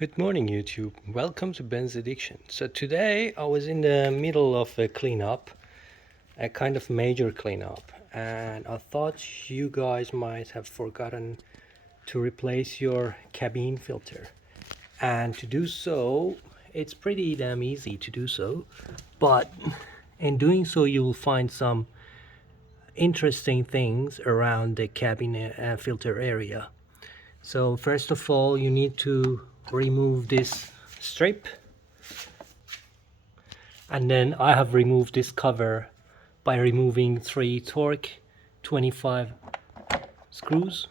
Good morning, YouTube. Welcome to Ben's Addiction. So today I was in the middle of a cleanup, a kind of major cleanup, and I thought you guys might have forgotten to replace your cabin filter. And to do so, it's pretty damn easy to do so, but in doing so you will find some interesting things around the cabin filter area. So first of all, you need to remove this strip, and then I have removed this cover by removing 3 torque 25 screws.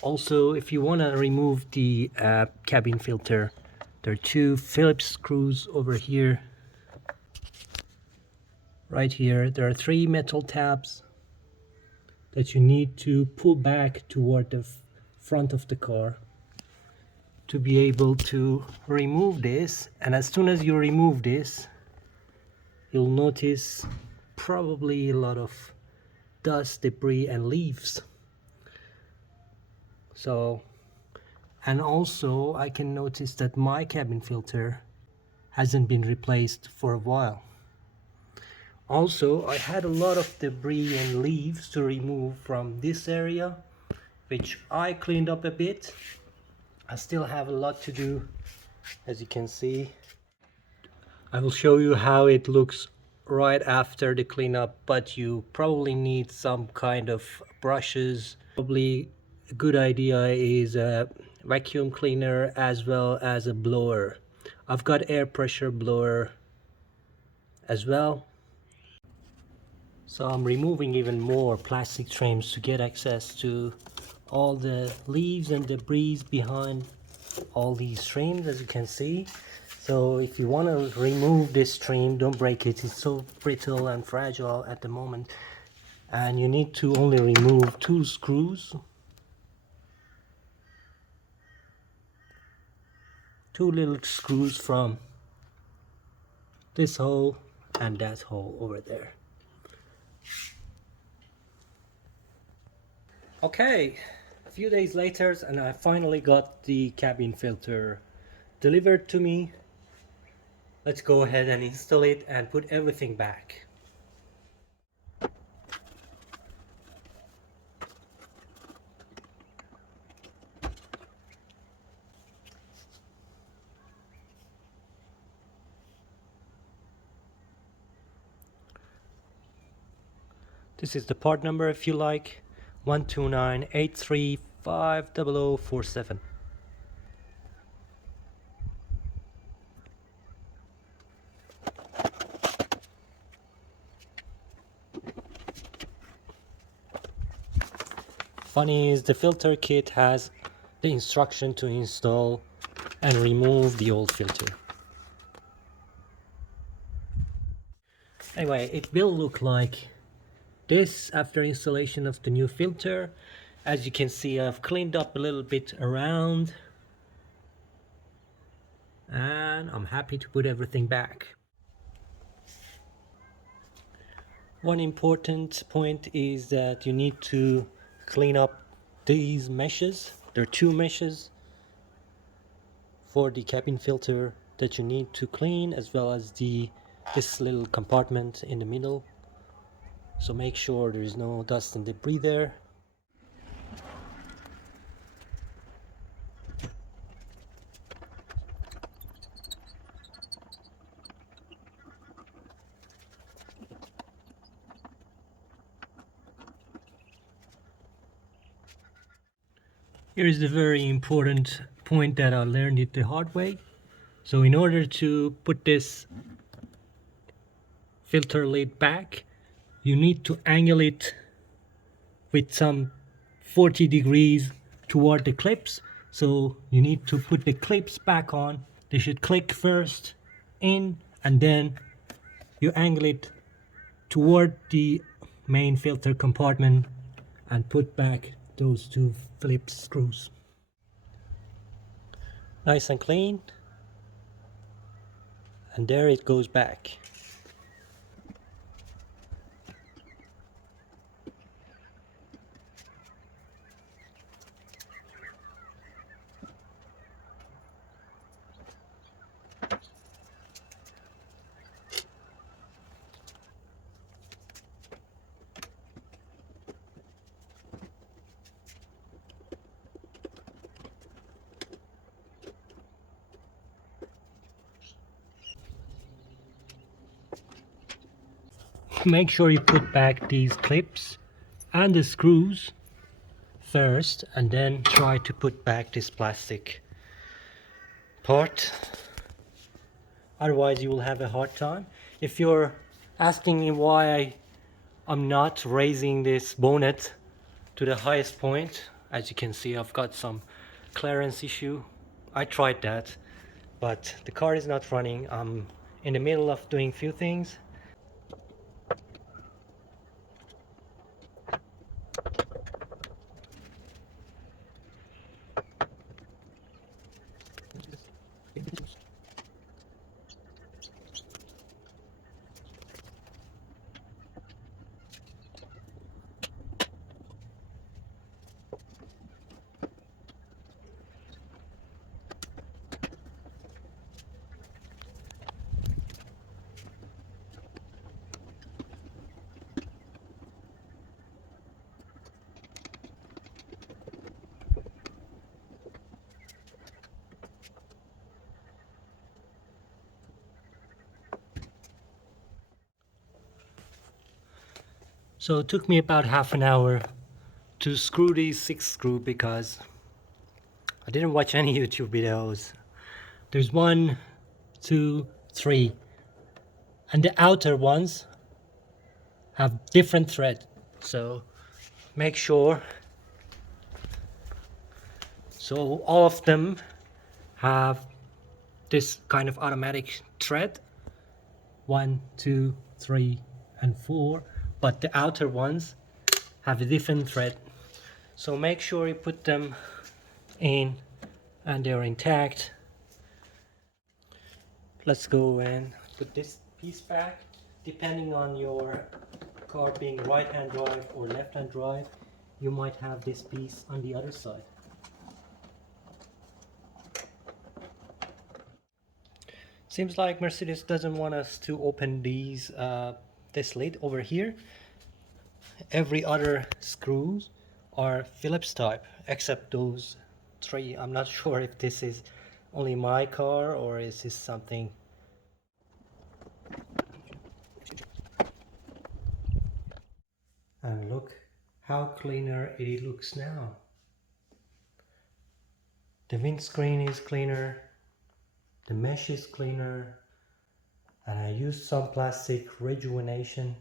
Also, if you want to remove the cabin filter, there are 2 Phillips screws over here. Right here there are 3 metal tabs that you need to pull back toward the front of the car to be able to remove this. And as soon as you remove this, you'll notice probably a lot of dust, debris and leaves. And also I can notice that my cabin filter hasn't been replaced for a while. Also, I had a lot of debris and leaves to remove from this area, which I cleaned up a bit. I still have a lot to do, as you can see. I will show you how it looks right after the cleanup, but you probably need some kind of brushes. Probably a good idea is a vacuum cleaner as well as a blower. I've got air pressure blower as well. So I'm removing even more plastic trims to get access to all the leaves and debris behind all these trims, as you can see. So if you want to remove this trim, don't break it. It's so brittle and fragile at the moment. And you need to only remove 2 screws. 2 little screws from this hole and that hole over there. Okay, a few days later, and I finally got the cabin filter delivered to me. Let's go ahead and install it and put everything back. This is the part number, if you like, 12983500047. Funny is the filter kit has the instruction to install and remove the old filter. Anyway, it will look like this after installation of the new filter. As you can see, I've cleaned up a little bit around, and I'm happy to put everything back. One important point is that you need to clean up these meshes. There are 2 meshes for the cabin filter that you need to clean, as well as this little compartment in the middle. So make sure there is no dust and debris there. Here is the very important point that I learned it the hard way. So in order to put this filter lid back, you need to angle it with some 40 degrees toward the clips. So you need to put the clips back on. They should click first in, and then you angle it toward the main filter compartment and put back those 2 Phillips screws. Nice and clean, and there it goes back. make sure you put back these clips and the screws first, and then try to put back this plastic part. Otherwise you will have a hard time. If you're asking me why I'm not raising this bonnet to the highest point, as you can see I've got some clearance issue. I tried that, but the car is not running. I'm in the middle of doing few things. So it took me about half an hour to screw these 6 screws because I didn't watch any YouTube videos. There's 1, 2, 3, and the outer ones have different thread. So make sure, so all of them have this kind of automatic thread, 1, 2, 3, and 4, but the outer ones have a different thread. So make sure you put them in and they're intact. Let's go and put this piece back. Depending on your car being right-hand drive or left-hand drive, you might have this piece on the other side. Seems like Mercedes doesn't want us to open these this lid over here. Every other screws are Phillips type except those 3. I'm not sure if this is only my car or is this something. And look how cleaner it looks now. The windscreen is cleaner, the mesh is cleaner, and I used some plastic rejuvenation.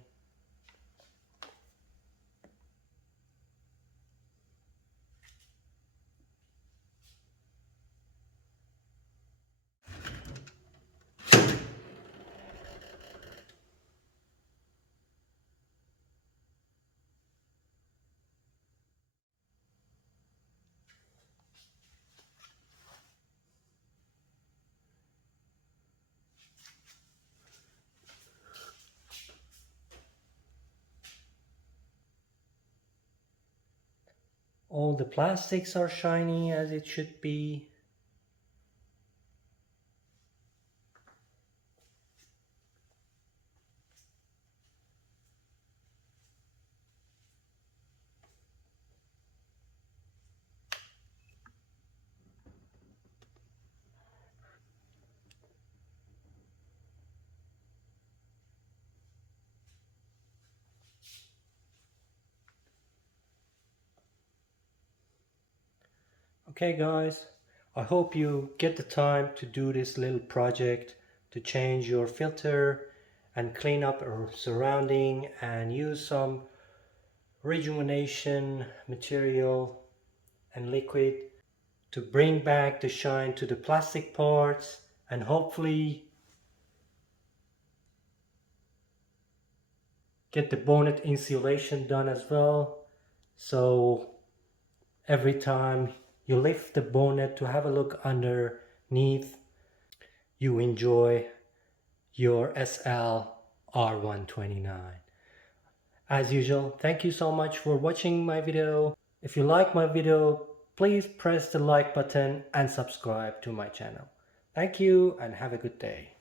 All the plastics are shiny as it should be. Okay guys, I hope you get the time to do this little project to change your filter and clean up our surrounding and use some rejuvenation material and liquid to bring back the shine to the plastic parts and hopefully get the bonnet insulation done as well, so every time you lift the bonnet to have a look underneath, you enjoy your SL R129. As usual, thank you so much for watching my video. If you like my video, please press the like button and subscribe to my channel. Thank you and have a good day.